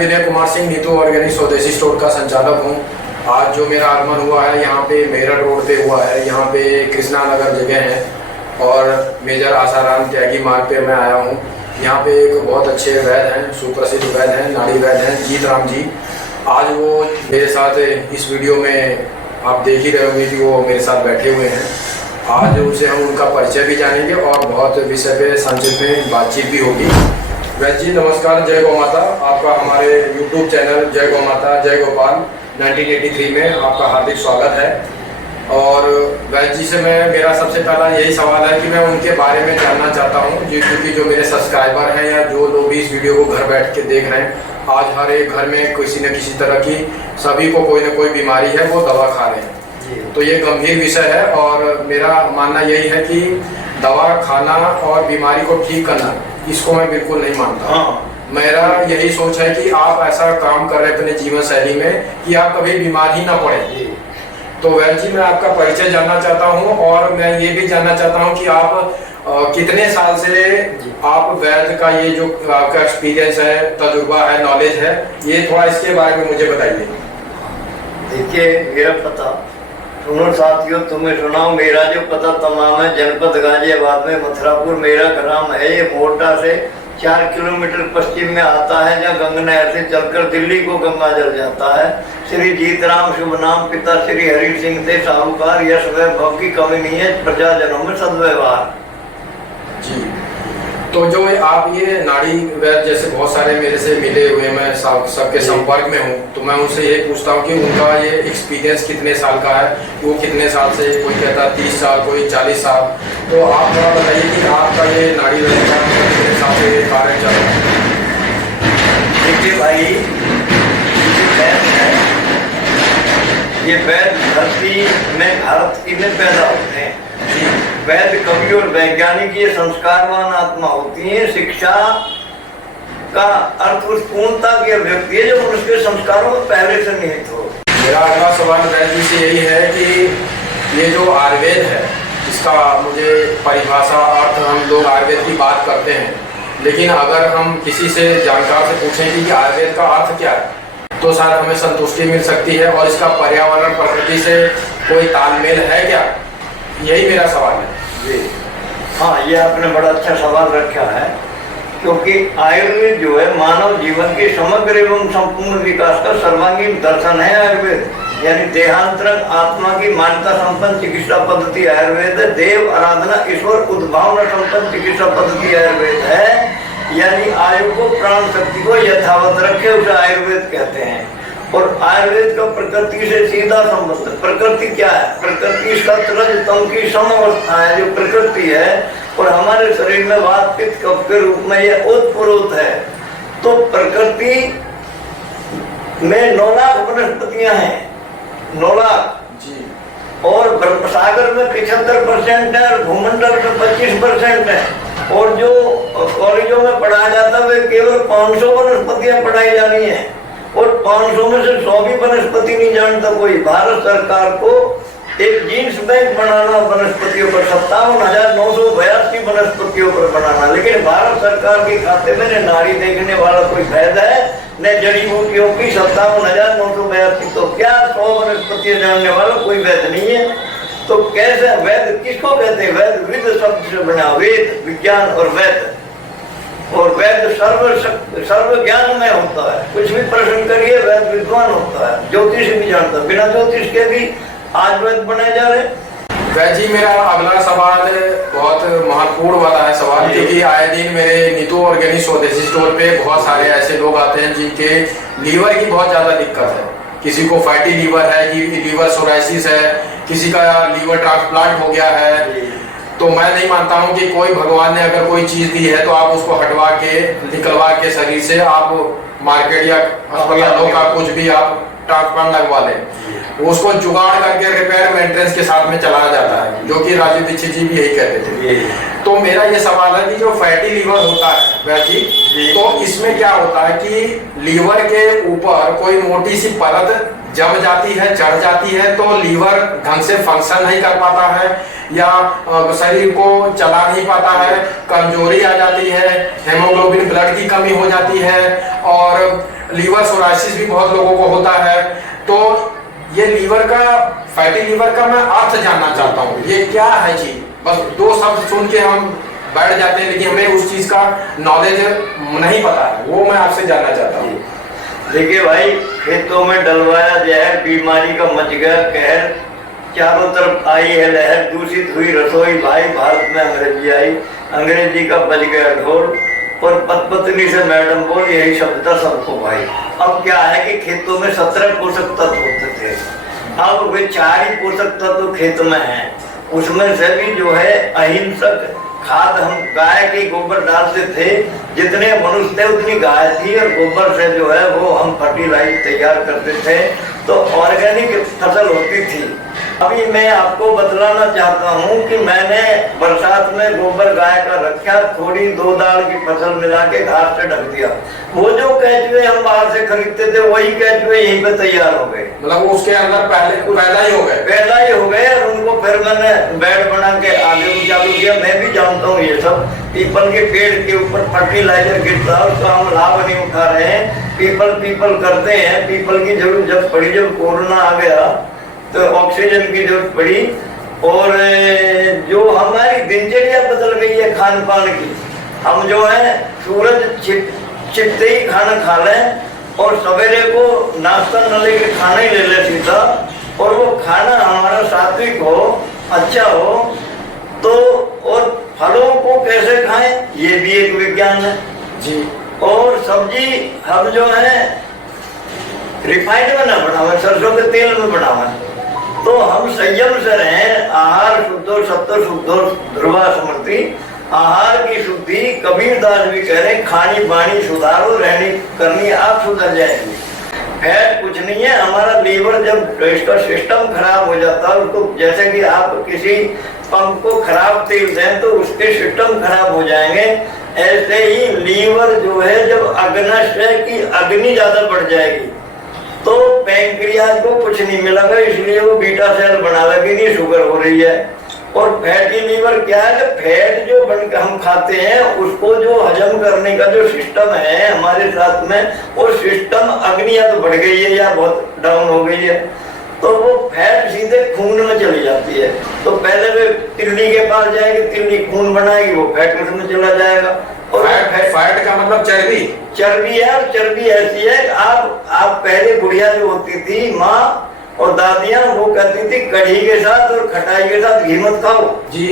Vinay Kumar Singh Neetu organic स्वदेशी store का संचालक हूँ। आज जो मेरा आगमन हुआ है यहाँ पे मेरठ रोड पे हुआ है। यहाँ पे कृष्णा नगर जगह है और मेजर आसाराम त्यागी मार्ग पे मैं आया हूँ। यहाँ पे एक बहुत अच्छे वैद्य हैं, सुप्रसिद्ध वैद्य हैं, नाड़ी वैद्य हैं जीत राम जी। आज वो मेरे साथ इस वीडियो में आप देख ही रहे होंगे कि वो मेरे साथ बैठे हुए हैं। आज उनसे हम उनका परिचय भी जानेंगे और बहुत विषय पे संक्षिप्त में बातचीत भी होगी। वैद्य जी नमस्कार, जय गौ माता। आपका हमारे यूट्यूब चैनल जय गौ माता जय गोपाल 1983 में आपका हार्दिक स्वागत है। और वैद्य जी से मेरा सबसे पहला यही सवाल है कि मैं उनके बारे में जानना चाहता हूँ क्योंकि जो मेरे सब्सक्राइबर हैं या जो लोग भी इस वीडियो को घर बैठ के देख रहे हैं, आज हर एक घर में किसी न किसी तरह की सभी को कोई न कोई बीमारी है, वो दवा खा रहे हैं। तो ये गंभीर विषय है और मेरा मानना यही है कि दवा खाना और बीमारी को ठीक करना, इसको मैं बिल्कुल नहीं मानता। मेरा यही सोच है कि आप ऐसा काम कर रहे हैं अपने जीवन शैली में कि आप कभी बीमार ही ना पड़े। तो वैद्य जी मैं आपका परिचय जानना चाहता हूँ और मैं ये भी जानना चाहता हूँ कि आप कितने साल से आप वैद्य का ये जो आपका एक्सपीरियंस है, तजुर्बा है, नॉलेज है, ये थोड़ा इसके बारे में मुझे बताइए। देखिए मेरा पता सुनो साथियों, तुम्हें सुनाओ मेरा जो पता तमाम है। जनपद गाजियाबाद में मथुरापुर मेरा ग्राम है। ये मोटा से 4 किलोमीटर पश्चिम में आता है, जहाँ गंगा नहर से चलकर दिल्ली को गंगा जल जाता है। श्री जीतराम शुभ नाम, पिता श्री हरि सिंह थे साहूकार। यश वैभव की कमी नहीं है, प्रजाजनों में सद्व्यवहार। जी, तो जो आप ये नाड़ी वैद्य जैसे बहुत सारे मेरे से मिले हुए, मैं सबके संपर्क में हूँ, तो मैं उनसे ये पूछता हूँ कि उनका ये एक्सपीरियंस कितने साल का है, वो कितने साल से, कोई कहता है 30 साल, कोई 40 साल। तो आप थोड़ा बताइए कि आपका ये नाड़ी वैद्य का कितने साल से कार्य चल रहा है। देखिए भाई, ये वैद्य धरती में भारत की में पैदा होते हैं। वैद्य कवि और वैज्ञानिक ये संस्कारवान आत्मा होती है। शिक्षा का अर्थ उस पूर्णता की अभिव्यक्ति है जो मनुष्य के संस्कारों में पहले से निहित हो। मेरा अगला सवाल वैद्य जी से यही है कि ये जो आयुर्वेद है, इसका मुझे परिभाषा अर्थ, हम लोग आयुर्वेद की बात करते हैं, लेकिन अगर हम किसी से जानकार से पूछें कि आयुर्वेद का अर्थ क्या है, तो शायद हमें संतुष्टि मिल सकती है। और इसका पर्यावरण प्रकृति से कोई तालमेल है क्या, यही मेरा सवाल है जी। हाँ, ये आपने बड़ा अच्छा सवाल रखा है, क्योंकि आयुर्वेद जो है मानव जीवन के समग्र एवं संपूर्ण विकास का सर्वांगीण दर्शन है। आयुर्वेद यानी देहांतरण आत्मा की मान्यता संपन्न चिकित्सा पद्धति आयुर्वेद है। देव आराधना ईश्वर उद्भावना संपन्न चिकित्सा पद्धति आयुर्वेद है। यानी आयु को, प्राण शक्ति को यथावत रखे उसे आयुर्वेद कहते हैं। और आयुर्वेद का प्रकृति से सीधा संबंध। प्रकृति क्या है? प्रकृति सत्य रज तम की समवस्था है जो प्रकृति है, और हमारे शरीर में वात पित्त कफ के रूप में यह ओतप्रोत है। तो प्रकृति में 9 लाख वनस्पतियां हैं, 9 लाख जी। और सागर में 75% है और भूमंडल में 25% है। और जो कॉलेजों में पढ़ाया जाता है वे केवल 500 वनस्पतियां पढ़ाई जानी है, और 500 में से 100 भी वनस्पति नहीं जानता कोई। भारत सरकार को एक जीन्स बैंक बनाना वनस्पतियों पर, 57,982 वनस्पतियों पर बनाना, लेकिन भारत सरकार के खाते में न नाड़ी देखने वाला कोई वैद्य है, न जड़ी बूटियों की 57,982। तो क्या 100 वनस्पतियां जानने वाला कोई वैद्य नहीं है? तो कैसे वैद्य किसको कहते हैं? वैद्य विद शब्द से बना, वेद विज्ञान और वैद्य। और वैद्य सर्व ज्ञान में होता है। कुछ भी प्रश्न करिए, वैद्य विद्वान होता है। ज्योतिष भी जानता है, बिना ज्योतिष के भी आज वैद्य बनाए जा रहे हैं। वैद्य जी मेरा अगला सवाल बहुत महत्वपूर्ण वाला है सवाल, क्योंकि आए दिन मेरे नीतू ऑर्गेनिक स्वदेशी स्टोर पे बहुत सारे ऐसे लोग आते हैं जिनके लीवर की बहुत ज्यादा दिक्कत है। किसी को फैटी लीवर है, लीवर सोराइसिस है, किसी का लीवर ट्रांसप्लांट हो गया है। तो मैं नहीं मानता हूं कि कोई भगवान ने अगर कोई चीज दी है तो आप उसको हटवा के, निकलवा के शरीर से आप मार्केट या अस्पतालों का कुछ भी आप ट्रांसप्लांट लगवा लें। उसको जुगाड़ करके रिपेयर मेंटेनेंस के साथ में चलाया जाता है, जो कि राजीव दीक्षित जी भी यही कहते थे। तो मेरा ये सवाल है कि जो फैटी लीवर होता है वैद्य जी, तो इसमें क्या होता है कि लीवर के ऊपर कोई मोटी सी परत जम जाती है, चढ़ जाती है, तो लीवर ढंग से फंक्शन नहीं कर पाता है या शरीर को चला नहीं पाता है, कमजोरी आ जाती है, हेमोग्लोबिन ब्लड की कमी हो जाती है और लीवर सोराइसिस भी बहुत लोगों को होता है। तो ये लीवर का, फैटी लीवर का मैं अर्थ जानना चाहता हूँ, ये क्या है जी? बस दो शब्द सुन के हम बैठ जाते हैं, लेकिन हमें उस चीज का नॉलेज नहीं पता है, वो मैं आपसे जानना चाहता हूँ। देखिए भाई, खेतों में डलवाया जहर, बीमारी का मच गया कहर, चारों तरफ आई है लहर, दूषित हुई रसोई भाई, भारत में अंग्रेजी आई, अंग्रेजी का बज गया ढोल, और पत्नी से मैडम बोल, यही शब्द था सबको भाई। अब क्या है कि खेतों में 17 पोषक तत्व होते थे, अब वे 4 ही पोषक तत्व खेत में हैं। उसमें से भी जो है अहिंसक खाद हम गाय के गोबर डालते थे, जितने मनुष्य थे उतनी गाय थी, और गोबर से जो है वो हम फर्टिलाइज तैयार करते थे, तो ऑर्गेनिक फसल होती थी। अभी मैं आपको बतलाना चाहता हूँ कि मैंने बरसात में गोबर गाय का रखा, थोड़ी 2 दाल की फसल मिला के घास से ढक दिया, वो जो केंचुए हम बाहर से खरीदते थे वही केंचुए यहीं पे तैयार हो गए, मतलब उसके अंदर पैदा ही हो गए, और उनको फिर मैंने बेड बना के आगे को चालू किया। मैं भी जानता हूँ ये सब, पीपल के पेड़ के ऊपर फर्टिलाइजर गिरता है, उसका हम लाभ नहीं उठा रहे हैं, पीपल करते हैं। पीपल की जरूरत जब पड़ी, जब कोरोना आ गया तो ऑक्सीजन की जरूरत पड़ी, और जो हमारी दिनचर्या बदल गई है खान पान की। हम जो है सूरज छिपते ही खाना खा लें, और सवेरे को नाश्ता न लेकर खाना ही ले ले सीधा, और वो खाना हमारा सात्विक हो, अच्छा हो, तो और फलों को कैसे खाएं ये भी एक विज्ञान है जी। और सब्जी हम जो है रिफाइंड में ना बनावे, सरसों के तेल में बनावे, तो हम संयम से रहें। आहार शुद्धो सत्व शुद्धो ध्रुवा स्मृति, आहार की शुद्धि कबीरदास भी कह रहे, खानी बाणी सुधारो, रहनी करनी आप सुधर जाएंगे। फैट कुछ नहीं है, हमारा लीवर जब इसका सिस्टम खराब हो जाता है, उसको जैसे कि आप किसी पंप को खराब तेल दें तो उसके सिस्टम खराब हो जाएंगे, ऐसे ही लीवर जो है जब अग्नशय की अग्नि ज्यादा बढ़ जाएगी तो पैंक्रियाज को कुछ नहीं मिलेगा, इसलिए वो बीटा सेल बना लगी, नहीं शुगर हो रही है। और फैटी लीवर क्या है, फैट जो बनकर हम खाते हैं उसको जो हजम करने का जो सिस्टम है हमारे साथ में, वो सिस्टम अग्नि या तो बढ़ गई है या बहुत डाउन हो गई है, तो वो फैट सीधे खून में चली जाती है। तो पहले वे तिल्ली के पास जाएगी, तिल्ली खून बनाएगी, वो फैट उसमें चला जाएगा। और फैट का मतलब चर्बी है, और चर्बी ऐसी है आप पहले बुढ़िया जो होती थी माँ और दादियां, वो कहती थी कढ़ी के साथ और खटाई के साथ घी मत खाओ जी।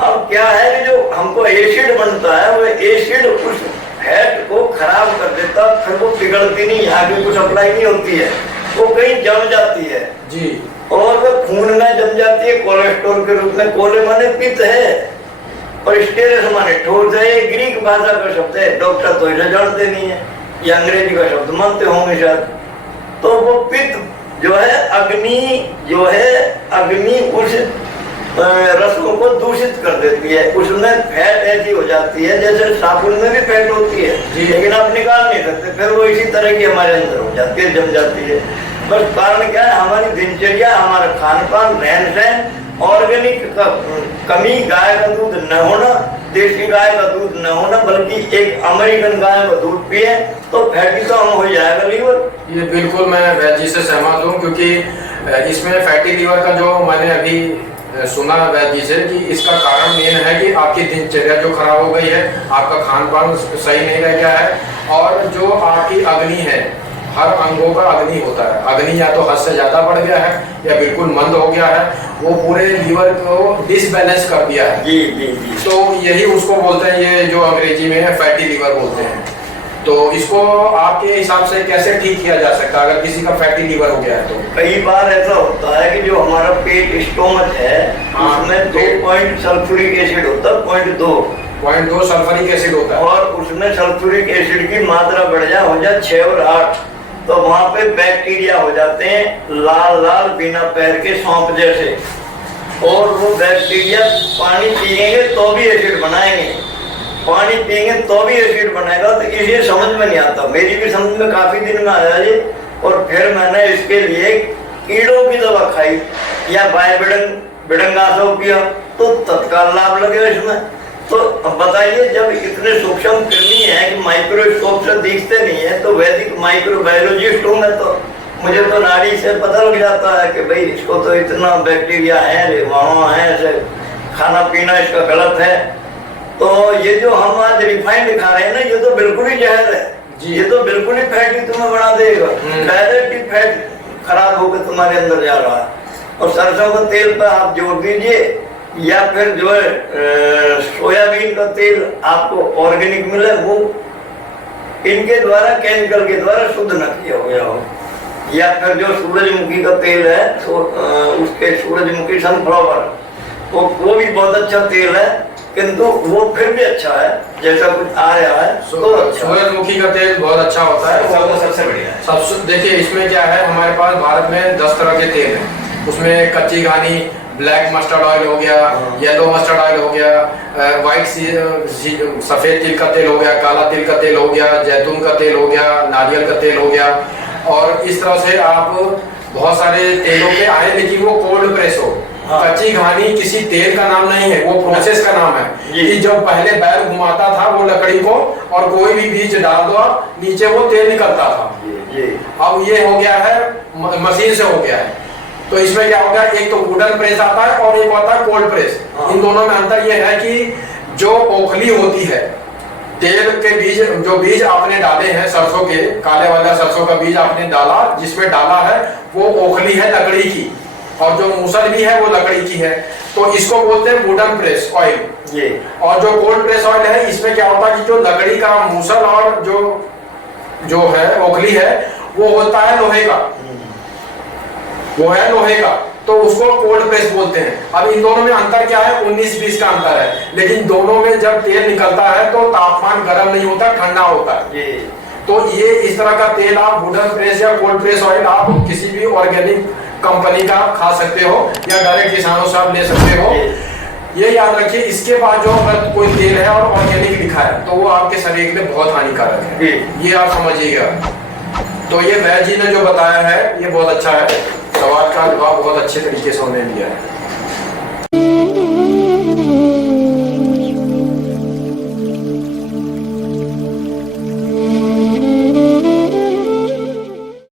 अब क्या है कि जो हमको एसिड बनता है, वो एसिड उस फैट को खराब कर देता, फिर वो पिघलती नहीं, आगे कुछ सप्लाई नहीं होती है, वो कहीं जम जाती है जी, और वो खून में जम जाती है कोलेस्ट्रॉल के रूप में। कोले माने पित्त है, और स्टेरस माने ठोस है, ग्रीक भाषा का शब्द है, डॉक्टर तो इसे जानते नहीं है, ये अंग्रेजी का शब्द मानते होंगे शायद। तो वो पित्त जो है अग्नि उस रसों को दूषित कर देती है, उसमें फैट ऐसी हो जाती है जैसे साबुन में भी फैट होती है, लेकिन आप निकाल नहीं सकते, फिर वो इसी तरह की हमारे अंदर हो जाती है, जम जाती है। बस कारण क्या है, हमारी दिनचर्या, हमारा खान पान, रहन सहन, ऑर्गेनिक का कमी, गाय का दूध न होना, देसी गाय का दूध न होना, बल्कि एक अमेरिकन गाय का दूध पिए तो फैटी तो हम हो जाएगा लीवर। ये बिल्कुल मैं वैद्य जी से सहमत हूँ, क्योंकि इसमें फैटी लीवर का जो मैंने अभी सुना वैद्य जी से कि इसका कारण मेन है कि आपकी दिनचर्या जो खराब हो गई है, आपका खान पान सही नहीं रह गया है, और जो आपकी अग्नि है, हर अंगों का अग्नि होता है, अग्नि या तो हद से ज्यादा बढ़ गया है या बिल्कुल मंद हो गया है, वो पूरे लीवर को डिसबैलेंस कर दिया है। जी जी जी। तो यही उसको बोलते हैं, ये जो अंग्रेजी में है फैटी लीवर बोलते हैं। तो इसको आपके हिसाब से कैसे ठीक किया जा सकता है अगर किसी का फैटी लीवर हो गया है? तो कई बार ऐसा होता है कि जो हमारा पेट स्टोमक है, उसमें 2 पॉइंट सल्फ्यूरिक एसिड होता है, 0.2 सल्फ्यूरिक एसिड होता है, और उसमें सल्फ्यूरिक एसिड की मात्रा बढ़ जाए, हो जाए 6 और 8, तो वहां पे बैक्टीरिया हो जाते हैं लाल लाल बिना पैर के सौंप जैसे, और वो बैक्टीरिया पानी पिएंगे तो भी एसिड बनाएंगे, पानी पिएंगे तो भी एसिड बनेगा। तो इसे समझ में नहीं आता, मेरी भी समझ में काफी दिन में आया ये, और फिर मैंने इसके लिए कीड़ों की दवा खाई या बायबिडंगासो पिया, तो तत्काल लाभ लगे इसमें। तो अब बताइए, जब इतने सूक्ष्म कृमि है कि माइक्रोस्कोप से दिखते नहीं है, तो वैदिक माइक्रोबायोलॉजिस्ट हूँ मैं, तो मुझे तो नाड़ी से पता लग जाता है कि भाई इसको तो इतना बैक्टीरिया है, वहाँ है, ऐसे खाना पीना इसका गलत है। तो ये जो हम आज रिफाइंड खा रहे हैं ना, ये तो बिल्कुल ही जहर है, ये तो बिल्कुल ही फैटी तुम्हें बना देगा, डायरेक्ट ही फैट खराब होकर तुम्हारे अंदर जा रहा है। और सरसों का तेल पर आप जोड़ दीजिए, या फिर जो है सोयाबीन का तेल आपको ऑर्गेनिक मिले, वो इनके द्वारा, केमिकल के द्वारा शुद्ध न किया गया हो। या फिर जो सूरजमुखी का तेल है, उसके सूरजमुखी सनफ्लावर, वो भी बहुत अच्छा तेल है, किंतु वो फिर भी अच्छा है, जैसा कुछ आ रहा है। तो सूरजमुखी का तेल बहुत अच्छा होता है, वो सबसे बढ़िया है। सबसे देखिए, इसमें क्या है, हमारे पास भारत में 10 तरह के तेल हैं। उसमें कच्ची घानी, ब्लैक मस्टर्ड ऑयल हो गया, येलो मस्टर्ड ऑयल हो गया, व्हाइट सफेद तिल का तेल हो गया, काला तिल का तेल हो गया, जैतून का तेल हो गया, नारियल का तेल हो गया। और इस तरह से आप बहुत सारे तेलों के आए, लेकिन वो कोल्ड प्रेस हो। कच्ची घानी किसी तेल का नाम नहीं है, वो प्रोसेस का नाम है कि जब पहले बैल घुमाता था वो लकड़ी को, और कोई भी बीज डाल दो नीचे, वो तेल निकलता था। अब ये हो गया है, मशीन से हो गया है। तो इसमें क्या हो गया, एक तो वुडन प्रेस आता है और एक होता है कोल्ड प्रेस। इन दोनों में अंतर यह है कि जो ओखली होती है, तेल के बीज, जो बीज आपने डाले हैं सरसों के, काले वाला सरसों का बीज आपने डाला, जिसमें डाला है वो ओखली है लकड़ी की, और जो मूसल भी है वो लकड़ी की है। तो इसको बोलते हैं वुडन प्रेस ऑयल। और जो कोल्ड प्रेस ऑयल है, इसमें क्या होता है कि जो लकड़ी का मूसल और जो है ओखली है, वो होता है लोहे का, वो है लोहे का, तो उसको कोल्ड प्रेस बोलते हैं। अब इन दोनों में अंतर क्या है, 19-20 का अंतर है, लेकिन दोनों में जब तेल निकलता है तो तापमान गर्म नहीं होता, ठंडा होता है। तो ये इस तरह का तेल आप वुडन प्रेस या कोल्ड प्रेस ऑयल आप किसी भी ऑर्गेनिक कंपनी का खा सकते हो, या डायरेक्ट किसानों से आप ले सकते हो। ये याद रखिए, इसके बाद जो अगर कोई तेल है और ऑर्गेनिक लिखा है, तो वो आपके शरीर के लिए बहुत हानिकारक है, ये आप समझिएगा। तो ये वैद्य जी ने जो बताया है, ये बहुत अच्छा है, सवाल का जवाब बहुत अच्छे तरीके से उन्होंने दिया है।